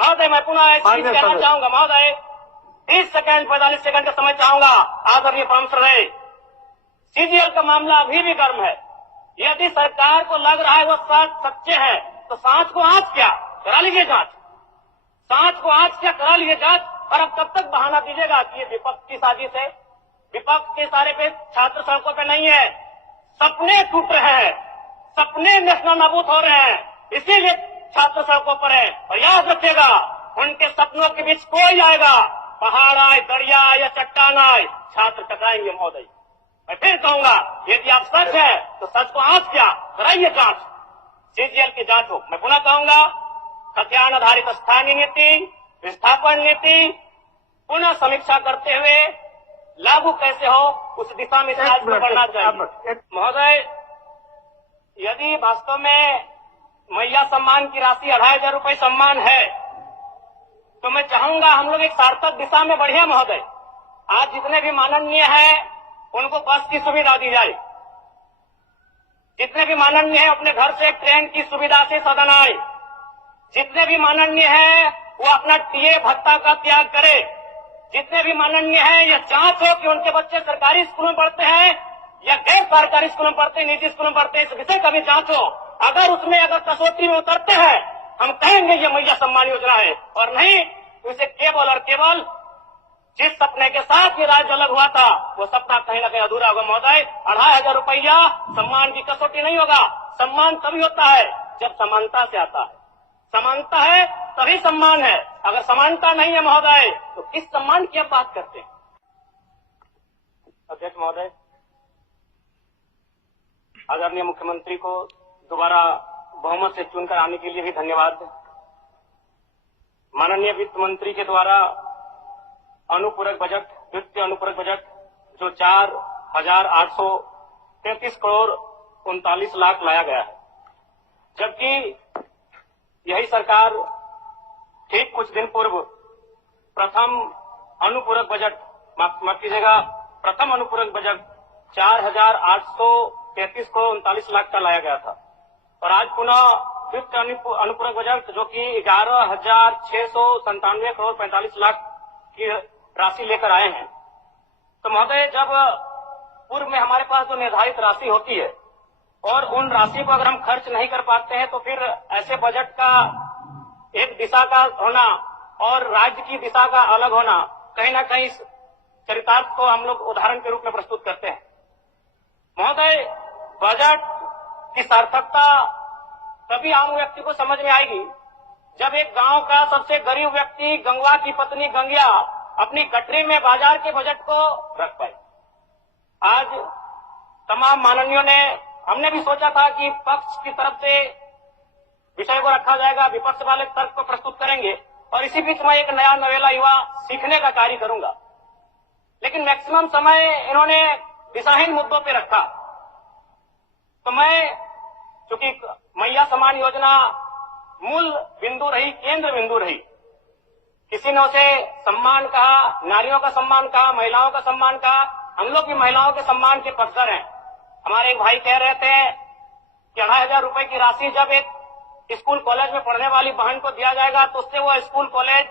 महोदय, मैं पुनः एक चीज कहना चाहूंगा महोदय, 30 सेकंड 45 सेकंड का समय चाहूंगा। आदरणीय प्रांशु रहे, सीजीएल का मामला अभी भी गर्म है। यदि सरकार को लग रहा है वो सच्चे हैं तो सांच को आज क्या करा लीजिए जांच, सांच को आज क्या करा लीजिए जांच। और अब कब तक बहाना दीजिएगा कि ये विपक्ष की साजिश है? विपक्ष के सारे पे छात्र सड़कों पे नहीं है, सपने टूट रहे हैं, सपने नेशनल नाबूद हो रहे हैं, इसीलिए छात्र सड़कों पर है। और याद रखिएगा, उनके सपनों के बीच कोई आएगा, पहाड़ आए, दरिया या चट्टान आए, छात्र टकराएंगे महोदय। मैं फिर कहूंगा, यदि आप सच है तो सच को आज क्या कराइए जांच, सीजीएल की जांच हो। मैं पुनः कहूंगा, खतियान आधारित स्थानीय नीति, विस्थापन नीति पुनः समीक्षा करते हुए लागू कैसे हो, उस दिशा में आज बढ़ना चाहिए। महोदय, यदि वास्तव में मैया सम्मान की राशि 2,500 रुपये सम्मान है तो मैं चाहूंगा हम लोग एक सार्थक दिशा में बढ़िया महोदय। आज जितने भी माननीय हैं उनको बस की सुविधा दी जाए, जितने भी माननीय हैं अपने घर से ट्रेन की सुविधा से सदन आए, जितने भी माननीय हैं वो अपना टीए भत्ता का त्याग करे, जितने भी माननीय हैं यह जांच हो कि उनके बच्चे सरकारी स्कूल में पढ़ते हैं या गैर सरकारी स्कूल में पढ़ते हैं, निजी स्कूल में पढ़ते हैं, इस विषय का भी जांच हो। अगर उसमें अगर कसौटी में उतरते हैं हम कहेंगे ये मैया सम्मान योजना है, और नहीं तो इसे केवल और केवल जिस सपने के साथ ये राज्य अलग हुआ था वो सपना कहीं ना कहीं अधूरा होगा महोदय। 2,500 रुपया सम्मान की कसौटी नहीं होगा। सम्मान तभी होता है जब समानता से आता है, समानता है तभी सम्मान है। अगर समानता नहीं है महोदय तो किस सम्मान की आप बात करते हैं? अध्यक्ष महोदय, आदरणीय मुख्यमंत्री को दोबारा बहुमत से चुनकर आने के लिए भी धन्यवाद। माननीय वित्त मंत्री के द्वारा अनुपूरक बजट, वित्तीय अनुपूरक बजट जो 4,833 करोड़ 39 लाख लाया गया है, जबकि यही सरकार ठीक कुछ दिन पूर्व प्रथम अनुपूरक बजट, माफ कीजिएगा, प्रथम अनुपूरक बजट 4,833 करोड़ 39 लाख का लाया गया था। और आज पुनः वित्त अनुपूरक बजट जो कि 11,697 करोड़ 45 लाख की राशि लेकर आए हैं। तो महोदय, जब पूर्व में हमारे पास जो निर्धारित राशि होती है और उन राशि को अगर हम खर्च नहीं कर पाते हैं तो फिर ऐसे बजट का एक दिशा का होना और राज्य की दिशा का अलग होना कहीं ना कहीं चरितार्थ को हम लोग उदाहरण के रूप में प्रस्तुत करते हैं। महोदय, बजट की सार्थकता तभी आम व्यक्ति को समझ में आएगी जब एक गांव का सबसे गरीब व्यक्ति, गंगवा की पत्नी गंगिया, अपनी गठरी में बाजार के बजट को रख पाए। आज तमाम माननीयों ने, हमने भी सोचा था कि पक्ष की तरफ से विषय को रखा जाएगा, विपक्ष वाले तर्क को प्रस्तुत करेंगे और इसी बीच मैं एक नया नवेला युवा सीखने का कार्य करूंगा। लेकिन मैक्सिमम समय इन्होंने दिशाहीन मुद्दों पे रखा। तो मैं, चूंकि मैया सम्मान योजना मूल बिंदु रही, केंद्र बिंदु रही, किसी ने उसे सम्मान कहा, नारियों का सम्मान कहा, महिलाओं का सम्मान कहा, हम लोग भी महिलाओं के सम्मान के पक्षधर हैं। हमारे एक भाई कह रहे थे कि 2,500 रुपए की राशि जब एक स्कूल कॉलेज में पढ़ने वाली बहन को दिया जाएगा तो उससे वो स्कूल कॉलेज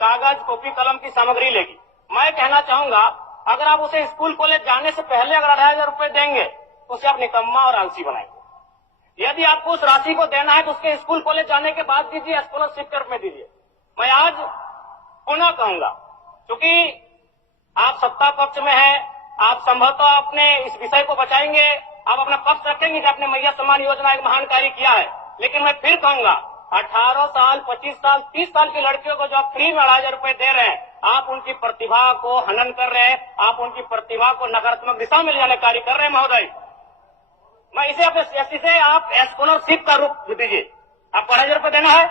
कागज, कॉपी, कलम की सामग्री लेगी। मैं कहना चाहूंगा, अगर आप उसे स्कूल कॉलेज जाने से पहले अगर 2,500 रुपए देंगे तो उसे आप निकम्मा और आलसी बनाएंगे। यदि आपको उस राशि को देना है तो उसके स्कूल कॉलेज जाने के बाद दीजिए, स्कॉलरशिप के रूप में दीजिए। मैं आज पुनः कहूंगा, क्योंकि आप सत्ता पक्ष में हैं, आप संभवतः अपने इस विषय को बचाएंगे, आप अपना पक्ष रखेंगे कि आपने मैया सम्मान योजना एक महान कार्य किया है। लेकिन मैं फिर कहूंगा, 18 साल, 25 साल, 30 साल की लड़कियों को जो आप फ्री में 2,500 रुपए दे रहे हैं, आप उनकी प्रतिभा को हनन कर रहे हैं, आप उनकी प्रतिभा को नकारात्मक दिशा में ले जाने कार्य कर रहे हैं महोदय। मैं इसे अपने सीएससी से आप स्कॉलरशिप का रूप दीजिए। आपको 2,500 रुपए देना है,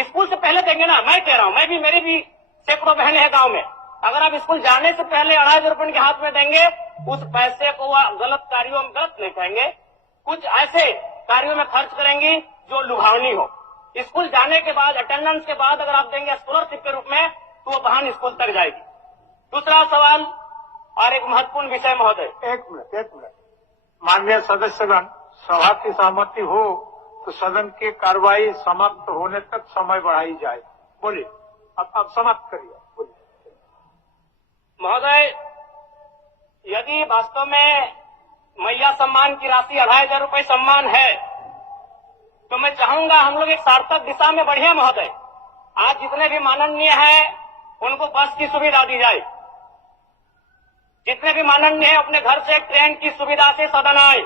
स्कूल से पहले देंगे ना। मैं कह रहा हूं, मेरी भी सैकड़ों बहनें हैं गांव में, अगर आप स्कूल जाने से पहले 2,500 रुपए उनके हाथ में देंगे, उस पैसे को वह गलत कार्यों में, गलत नहीं कहेंगे, कुछ ऐसे कार्यों में खर्च करेंगी जो लुभावनी हो। स्कूल जाने के बाद, अटेंडेंस के बाद अगर आप देंगे स्कॉलरशिप के रूप में तो वो बहन स्कूल तक जाएगी। दूसरा सवाल और एक महत्वपूर्ण विषय महोदय, एक मिनट माननीय सदस्यगण, सभा की सहमति हो तो सदन की कार्रवाई समाप्त होने तक समय बढ़ाई जाए। बोलिए, अब समाप्त करिए, बोलिए। महोदय, यदि वास्तव में मैया सम्मान की राशि 2,500 रुपये सम्मान है, तो मैं चाहूंगा हम लोग एक सार्थक दिशा में बढ़े महोदय। आज जितने भी माननीय हैं उनको बस की सुविधा दी जाए, जितने भी माननीय हैं अपने घर से ट्रेन की सुविधा से सदन आए,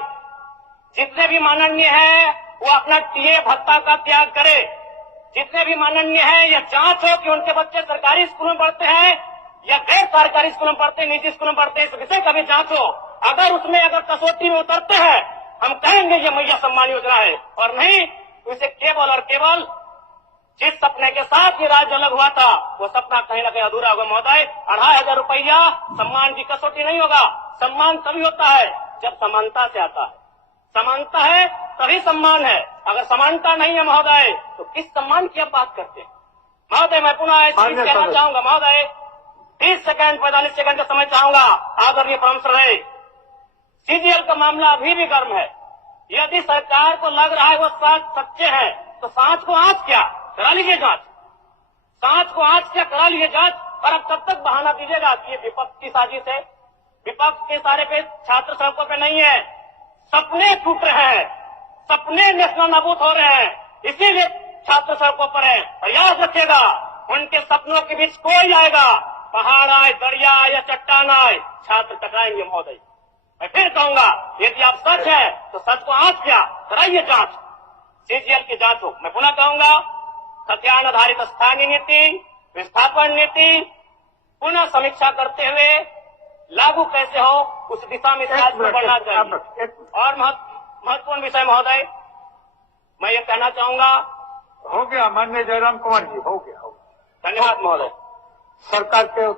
जितने भी माननीय हैं वो अपना टीए भत्ता का त्याग करे, जितने भी माननीय हैं यह जांच हो कि उनके बच्चे सरकारी स्कूल में पढ़ते हैं या गैर सरकारी स्कूल में पढ़ते हैं, निजी स्कूल में पढ़ते हैं, इस विषय का भी जांच हो। अगर उसमें अगर कसौटी में उतरते हैं हम कहेंगे ये मैया सम्मान योजना है, और नहीं तो इसे केवल और केवल जिस सपने के साथ ये राज्य अलग हुआ था वो सपना कहीं ना कहीं अधूरा होगा महोदय। 2,500 रुपया सम्मान की कसौटी नहीं होगा। सम्मान तभी होता है जब समानता से आता है, समानता है तभी सम्मान है। अगर समानता नहीं है महोदय तो किस सम्मान की आप बात करते हैं महोदय? मैं पुनः इस चीज कहना चाहूंगा महोदय, 30 सेकंड 45 सेकंड का समय चाहूंगा। आदरणीय परम श्रद्धेय, सीजीएल का मामला अभी भी गर्म है। यदि सरकार को लग रहा है वो सच्चे हैं तो सांच को आंच क्या करा लीजिए जांच, सांच को आंच क्या करा लीजिए जांच। और अब तब तक बहाना दीजिएगा कि ये विपक्ष की साजिश है। विपक्ष के सारे पे छात्र सड़कों पे नहीं है, सपने टूट रहे हैं, सपने नेशनल नाबूद हो रहे हैं, इसीलिए छात्र सड़कों पर है। और याद रखिएगा उनके सपनों के बीच कोई आएगा, पहाड़ आए, दरिया या चट्टान आए, छात्र टकराएंगे महोदय। मैं फिर कहूंगा यदि आप सच है तो सच को आंच क्या कराइए जांच, सीजीएल की जांच हो। मैं पुनः कहूंगा खतियान आधारित स्थानीय नीति, विस्थापन नीति पुनः समीक्षा करते हुए लागू कैसे हो उस दिशा में राज्य को बढ़ना चाहिए। और महत्वपूर्ण विषय महोदय मैं ये कहना चाहूंगा, हो गया माननीय जयराम कुमार जी, हो गया। धन्यवाद महोदय। सरकार के